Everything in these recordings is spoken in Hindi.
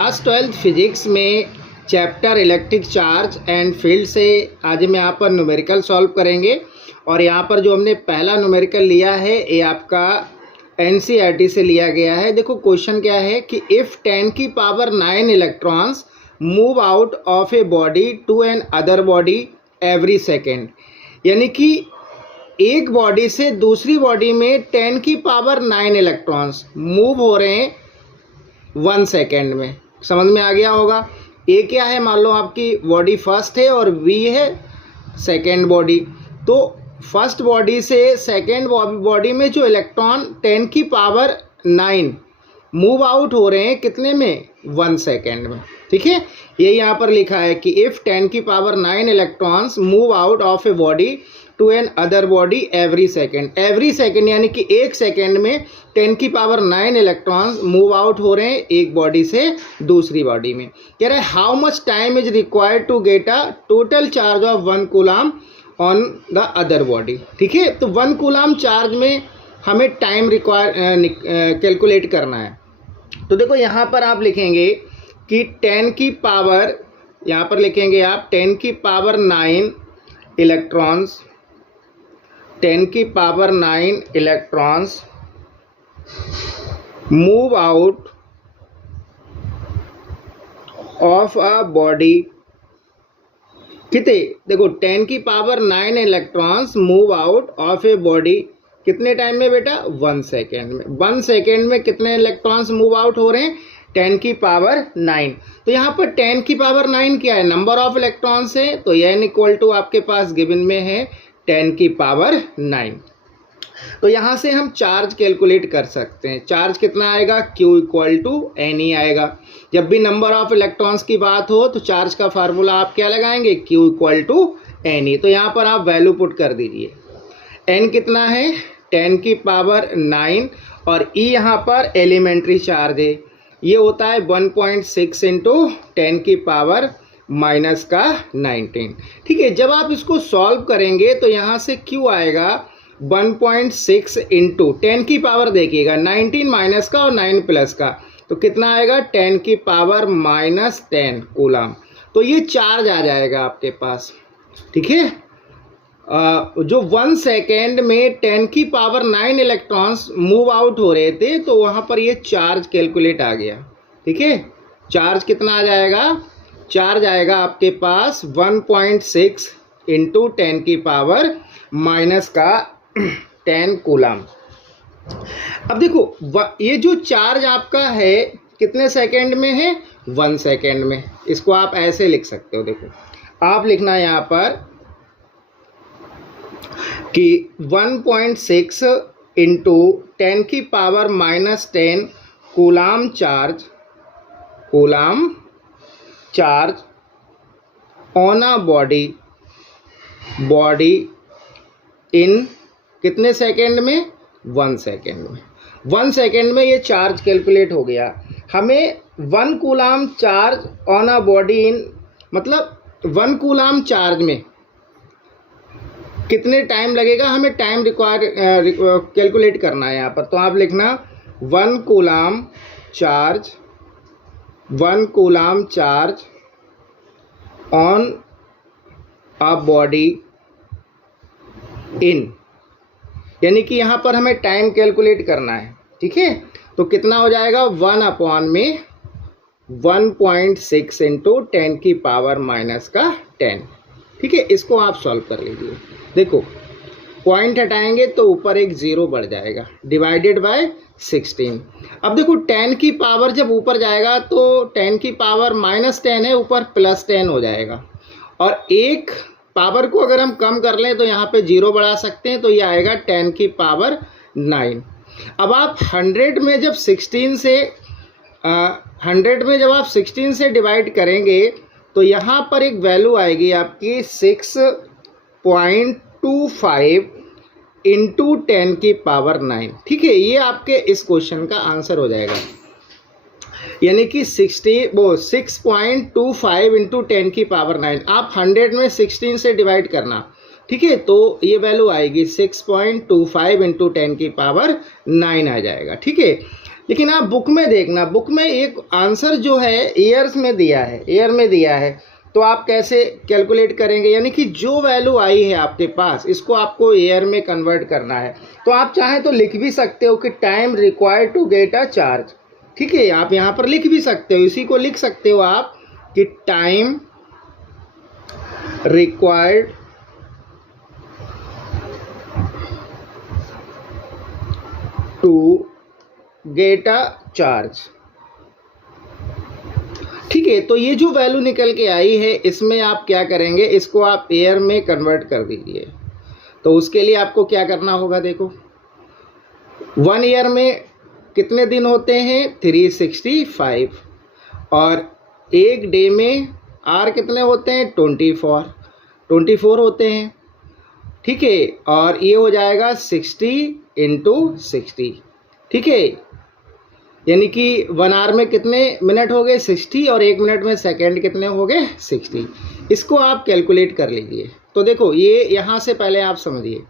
क्लास 12th फिजिक्स में chapter electric charge and field से आज हम यहाँ पर न्यूमेरिकल सॉल्व करेंगे। और यहाँ पर जो हमने पहला न्यूमेरिकल लिया है ये आपका एनसीईआरटी से लिया गया है। देखो क्वेश्चन क्या है कि इफ़ 10 की power 9 electrons move out of a body to another body every second, यानी कि एक बॉडी से दूसरी बॉडी में 10 की पावर 9 इलेक्ट्रॉन्स मूव हो रहे हैं 1 सेकेंड में। समझ में आ गया होगा। ए क्या है, मान लो आपकी बॉडी फर्स्ट है और बी है सेकेंड बॉडी। तो फर्स्ट बॉडी से सेकेंड बॉडी में जो इलेक्ट्रॉन 10 की पावर 9 मूव आउट हो रहे हैं कितने में, 1 सेकेंड में। ठीक है, ये यहाँ पर लिखा है कि इफ़ 10 की power 9 electrons move out of a body to another body every second यानी कि एक सेकेंड में 10 की पावर 9 इलेक्ट्रॉन्स मूव आउट हो रहे हैं एक बॉडी से दूसरी बॉडी में। कह रहा है how much time is required to get a total charge of 1 coulomb on the other body. ठीक है, तो 1 कूलम चार्ज में हमें टाइम कैलकुलेट करना है। तो देखो यहाँ पर आप लिखेंगे कि 10 की पावर, यहाँ पर लिखेंगे आप 10 की पावर 9 इलेक्ट्रॉन्स, 10 की power 9 electrons move out of a body. कितने, देखो 10 की power 9 electrons move out of a body कितने टाइम में बेटा, 1 सेकेंड में। 1 सेकेंड में कितने इलेक्ट्रॉन्स मूव आउट हो रहे हैं, 10 की पावर 9। तो यहाँ पर 10 की पावर 9 क्या है, नंबर ऑफ इलेक्ट्रॉन्स है, तो n इक्वल टू आपके पास गिवन में है 10 की पावर 9। तो यहाँ से हम चार्ज कैलकुलेट कर सकते हैं। चार्ज कितना आएगा, Q इक्वल टू एन ही आएगा। जब भी नंबर ऑफ इलेक्ट्रॉन्स की बात हो तो चार्ज का फार्मूला आप क्या लगाएंगे, Q इक्वल टू एन ही। तो यहाँ पर आप वैल्यू पुट कर दीजिए। n कितना है, 10 की पावर 9 और E यहाँ पर एलिमेंट्री चार्ज है, ये होता है 1.6 इंटू 10 की पावर माइनस का 19। ठीक है, जब आप इसको सॉल्व करेंगे तो यहाँ से Q आएगा 1.6 इंटू 10 की पावर, देखिएगा 19 माइनस का और 9 प्लस का, तो कितना आएगा 10 की पावर माइनस 10 कूलम। तो ये चार्ज आ जाएगा आपके पास। ठीक है, जो 1 सेकेंड में 10 की पावर 9 इलेक्ट्रॉन्स मूव आउट हो रहे थे तो वहाँ पर ये चार्ज कैलकुलेट आ गया। ठीक है, चार्ज कितना आ जाएगा, चार्ज आएगा आपके पास 1.6 इंटू 10 की पावर माइनस का 10 कूलम। अब देखो ये जो चार्ज आपका है कितने सेकेंड में है, 1 सेकेंड में। इसको आप ऐसे लिख सकते हो। देखो आप लिखना यहाँ पर कि 1.6 इंटू 10 की power minus 10 coulomb charge on a body in कितने सेकेंड में, 1 सेकेंड में। 1 सेकेंड में ये चार्ज कैलकुलेट हो गया। हमें 1 coulomb charge on a body in, मतलब 1 कूलम चार्ज में कितने टाइम लगेगा, हमें टाइम कैलकुलेट करना है यहाँ पर। तो आप लिखना 1 coulomb charge on a body in, यानी कि यहाँ पर हमें टाइम कैलकुलेट करना है। ठीक है, तो कितना हो जाएगा, 1 अपॉन में 1.6 इंटू 10 की पावर माइनस का 10। ठीक है, इसको आप सॉल्व कर लीजिए। देखो पॉइंट हटाएंगे तो ऊपर एक 0 बढ़ जाएगा, डिवाइडेड बाय 16। अब देखो 10 की पावर जब ऊपर जाएगा तो 10 की पावर माइनस 10 है, ऊपर प्लस 10 हो जाएगा। और एक पावर को अगर हम कम कर लें तो यहाँ पे 0 बढ़ा सकते हैं, तो ये आएगा 10 की पावर 9। अब आप 100 में जब 16 से डिवाइड करेंगे तो यहाँ पर एक वैल्यू आएगी आपकी 6.25 इंटू 10 की पावर 9। ठीक है, ये आपके इस क्वेश्चन का आंसर हो जाएगा, यानी कि 6.25 इंटू 10 की पावर 9। आप 100 में 16 से डिवाइड करना। ठीक है, तो ये वैल्यू आएगी 6.25 इंटू 10 की पावर 9 आ जाएगा। ठीक है, लेकिन आप बुक में देखना, बुक में एक आंसर जो है ईयर्स में दिया है, ईयर में दिया है, तो आप कैसे कैलकुलेट करेंगे? यानी कि जो वैल्यू आई है आपके पास, इसको आपको ईयर में कन्वर्ट करना है। तो आप चाहें तो लिख भी सकते हो कि time required to get a charge, ठीक है, आप यहाँ पर लिख भी सकते हो, इसी को लिख सकते हो आप कि time required to get a charge, ठीक है। तो ये जो वैल्यू निकल के आई है, इसमें आप क्या करेंगे, इसको आप एयर में कन्वर्ट कर दीजिए। तो उसके लिए आपको क्या करना होगा, देखो 1 ईयर में कितने दिन होते हैं, 365, और एक डे में आर कितने होते हैं, 24 होते हैं, ठीक है। और ये हो जाएगा 60 × 60, ठीक है। यानी कि 1 आवर में कितने मिनट हो गए, 60, और 1 मिनट में सेकंड कितने हो गए, 60। इसको आप कैलकुलेट कर लीजिए। तो देखो ये यहाँ से पहले आप समझिए,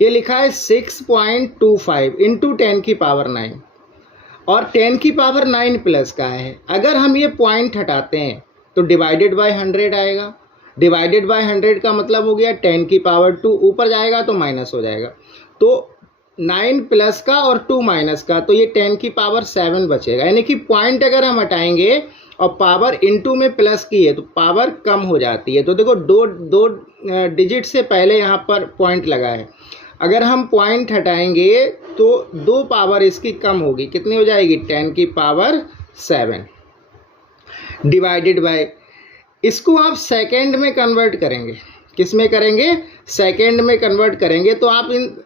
ये लिखा है 6.25 × 10⁹, और 10⁹ प्लस का है। अगर हम ये पॉइंट हटाते हैं तो डिवाइडेड बाय 100 आएगा। डिवाइडेड बाय 100 का मतलब हो गया 10⁻², ऊपर जाएगा तो माइनस हो जाएगा, तो 9 प्लस का और 2 माइनस का, तो ये 10⁻7 बचेगा। यानी कि पॉइंट अगर हम हटाएंगे और पावर इनटू में प्लस की है तो पावर कम हो जाती है। तो देखो दो डिजिट से पहले यहाँ पर पॉइंट लगा है, अगर हम पॉइंट हटाएंगे तो 2 पावर इसकी कम होगी, कितनी हो जाएगी, 10⁻7 डिवाइडेड बाय, इसको आप सेकेंड में कन्वर्ट करेंगे, किस में करेंगे, सेकेंड में कन्वर्ट करेंगे। तो आप इन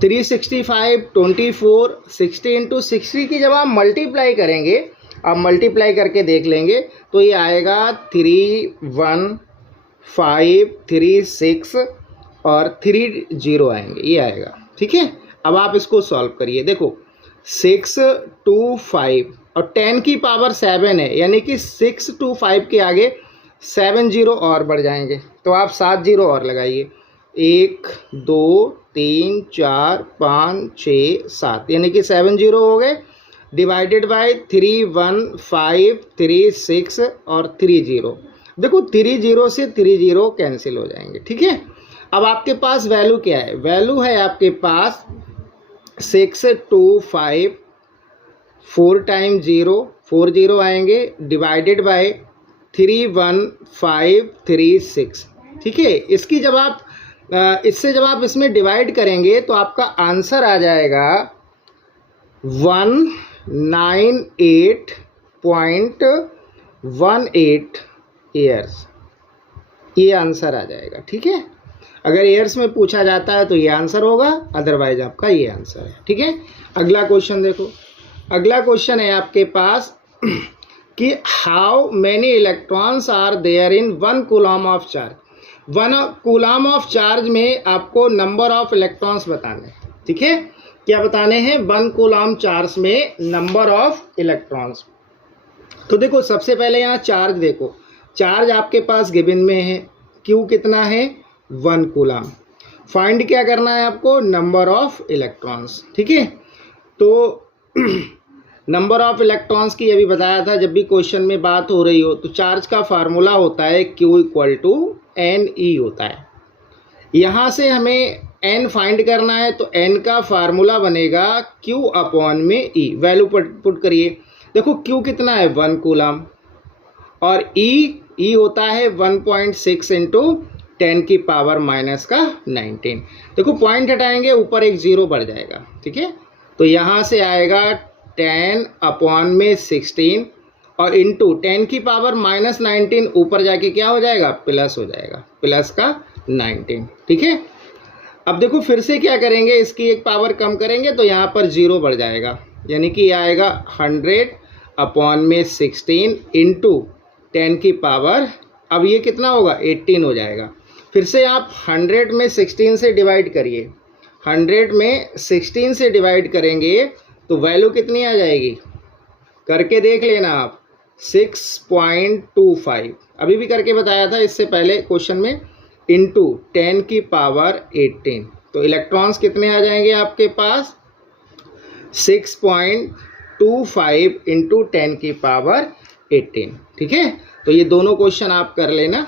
365, 24, 60 × 60 की जब आप मल्टीप्लाई करेंगे, आप मल्टीप्लाई करके देख लेंगे तो ये आएगा 3156 और 30 आएंगे, ये आएगा, ठीक है। अब आप इसको सॉल्व करिए, देखो 625 और 10⁻7 है, यानी कि 625 के आगे 7 0 और बढ़ जाएंगे, तो आप 7 0 और लगाइए, 1 2 3 4 5 6 7, यानी कि 7 0 हो गए। डिवाइडेड बाय 31536 और 30, देखो 30 से 30 कैंसिल हो जाएंगे, ठीक है। अब आपके पास वैल्यू क्या है, वैल्यू है आपके पास 625, 4 टाइम 0, 4 0 आएंगे, डिवाइडेड बाय 31536, ठीक है। इसकी जब आप इससे जब आप इसमें डिवाइड करेंगे तो आपका आंसर आ जाएगा 198.18 ईयर्स, ये आंसर आ जाएगा, ठीक है। अगर ईयर्स में पूछा जाता है तो ये आंसर होगा, अदरवाइज आपका ये आंसर है, ठीक है। अगला क्वेश्चन देखो, अगला क्वेश्चन है आपके पास कि how many electrons are there in 1 coulomb of charge. 1 coulomb of charge में आपको नंबर ऑफ इलेक्ट्रॉन्स बताने हैं, ठीक है। क्या बताने हैं, 1 कूलम चार्ज में नंबर ऑफ इलेक्ट्रॉन्स। तो देखो सबसे पहले यहाँ चार्ज देखो, चार्ज आपके पास गिवन में है, क्यू कितना है, 1 कूलम। फाइंड क्या करना है आपको, नंबर ऑफ इलेक्ट्रॉन्स, ठीक है। तो नंबर ऑफ इलेक्ट्रॉन्स की अभी बताया था, जब भी क्वेश्चन में बात हो रही हो तो चार्ज का फार्मूला होता है Q = NE होता है। यहाँ से हमें N फाइंड करना है, तो N का फार्मूला बनेगा Q/E। वैल्यू पुट करिए, देखो Q कितना है, 1 कूलम, और E होता है 1.6 × 10⁻⁻19। देखो पॉइंट हटाएंगे, ऊपर एक 0 बढ़ जाएगा, ठीक है। तो यहाँ से आएगा 10/16 और इंटू 10⁻⁻19, ऊपर जाके क्या हो जाएगा, प्लस हो जाएगा, प्लस का 19, ठीक है। अब देखो फिर से क्या करेंगे, इसकी एक पावर कम करेंगे तो यहाँ पर 0 बढ़ जाएगा, यानी कि आएगा 100/16 इंटू 10⁻, अब ये कितना होगा, 18 हो जाएगा। फिर से आप 100 में 16 से डिवाइड करिए, 100 में 16 से डिवाइड करेंगे तो वैल्यू कितनी आ जाएगी, करके देख लेना आप, 6.25, अभी भी करके बताया था इससे पहले क्वेश्चन में, इंटू 10⁻18। तो इलेक्ट्रॉन्स कितने आ जाएंगे आपके पास, 6.25 इंटू 10 की पावर 18। ठीक है, तो ये दोनों क्वेश्चन आप कर लेना।